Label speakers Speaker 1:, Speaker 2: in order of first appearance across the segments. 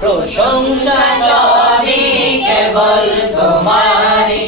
Speaker 1: প্রশংসা সবই কেবল তোমারি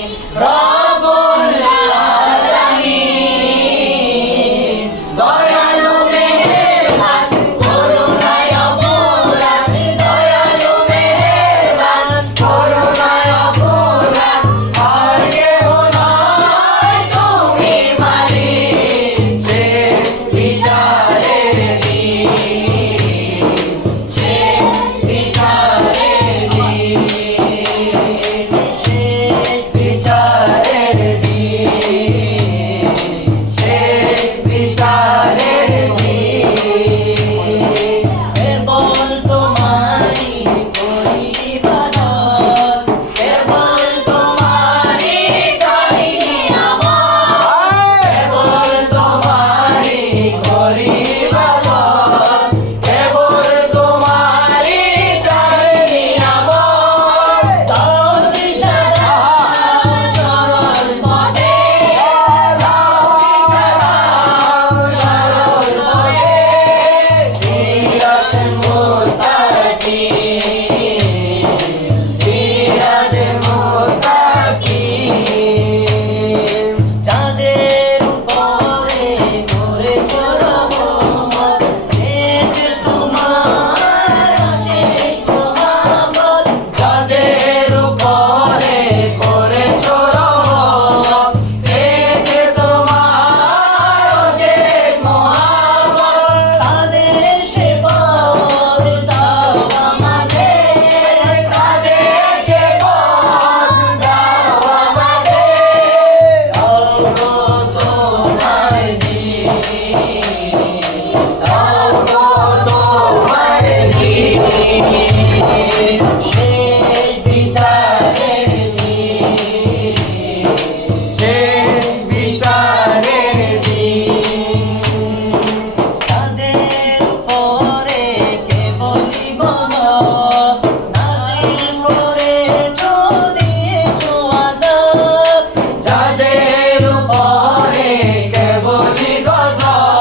Speaker 1: Allah'a